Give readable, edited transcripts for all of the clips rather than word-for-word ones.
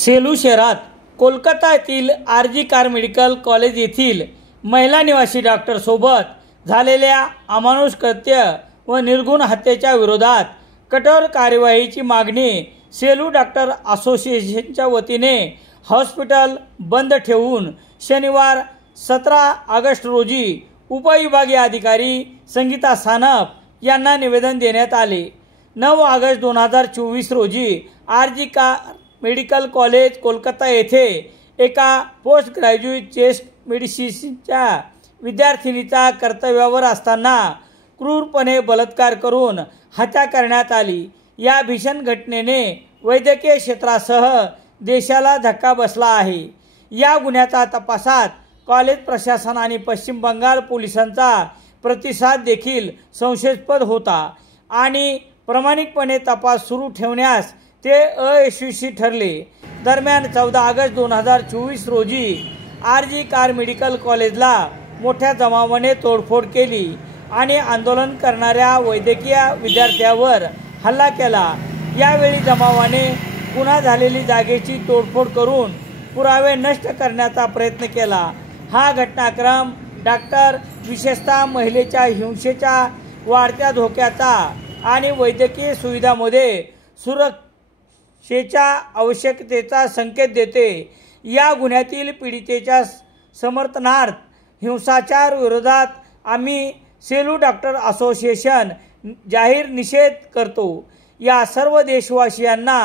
सेलू शहरात कोलकाता येथील RG Kar medical college येथील महिला निवासी डॉक्टर सोबत झालेल्या अमानुष कृत्य व निर्घृण हत्येच्या विरोधात कठोर कार्यवाहीची मागणी सेलू डॉक्टर असोसिएशनच्या वतीने हॉस्पिटल बंद ठेवून शनिवार 17 ऑगस्ट रोजी उपविभागीय अधिकारी संगीता सानप यांना निवेदन देण्यात आले। 9 ऑगस्ट 2024 रोजी RG Kar medical college Kolkata येथे एका पोस्ट ग्रॅज्युएट चेस्ट मेडिसिनच्या विद्यार्थिनीचा कर्तव्यावर असताना क्रूरपणे बलात्कार करून हत्या करण्यात आली। या भीषण घटनेने वैद्यकीय क्षेत्रासह देशाला धक्का बसला आहे। या गुन्ह्याच्या तपासात कॉलेज प्रशासन आणि पश्चिम बंगाल पोलिसांचा प्रतिसाद देखील संशयास्पद होता आणि प्रामाणिकपणे तपास सुरू ठेवण्यास ते अयशस्वी ठरले। दरम्यान 14 ऑगस्ट 2024 रोजी आरजी कार मेडिकल कॉलेजला मोठ्या जमावाने तोडफोड केली आणि आंदोलन करणाऱ्या वैद्यकीय विद्यार्थ्यांवर हल्ला केला। यावेळी जमावाने पुन्हा झालेली जागेची तोडफोड करून पुरावे नष्ट करण्याचा प्रयत्न केला। हा घटनाक्रम डॉक्टर विशेषतः महिलेच्या हिंसेच्या वाढत्या धोक्याचा आणि वैद्यकीय सुविधांमध्ये सुरक्षेच्या आवश्यकतेचा संकेत देते। या गुन्ह्यातील पीडितेच्या समर्थनार्थ हिंसाचार विरोधात आम्ही सेलू डॉक्टर असोसिएशन जाहीर निषेध करतो। या सर्व देशवासियांना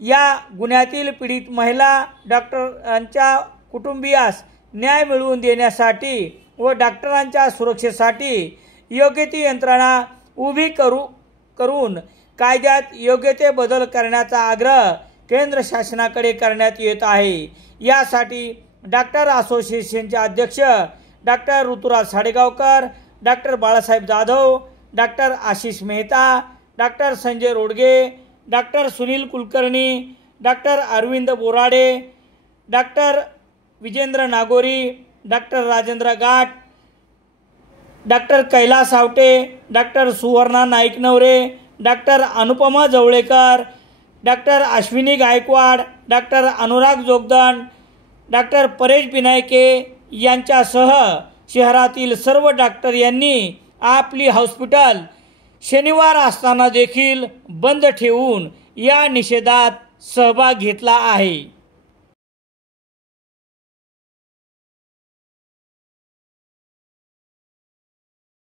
या गुन्ह्यातील पीडित महिला डॉक्टरांच्या कुटुंबियास न्याय मिळवून देण्यासाठी व डॉक्टरांच्या सुरक्षेसाठी योग्य ती यंत्रणा उभी करून कायद्यात योग्य ते बदल करण्याचा आग्रह केंद्र शासनाकडे करण्यात येत आहे। यासाठी डॉक्टर असोसिएशनचे अध्यक्ष doctor Ruturaj Sadegaonkar, doctor Balasaheb Jadhav, doctor Ashish Mehta, doctor Sanjay Rodge, doctor Sunil Kulkarni, doctor Arvind Borade, doctor Vijendra Nagori, doctor Rajendra Gath, doctor Kailas Awate, doctor Suvarna Naiknaware, doctor Anupama Jawalekar, doctor Ashwini Gaikwad, doctor Anurag Jogdand, doctor Paresh Binayake यांच्यासह शहरातील सर्व डॉक्टर यांनी आपली हॉस्पिटल शनिवार असताना देखील बंद ठेवून या निषेधात सहभाग घेतला आहे।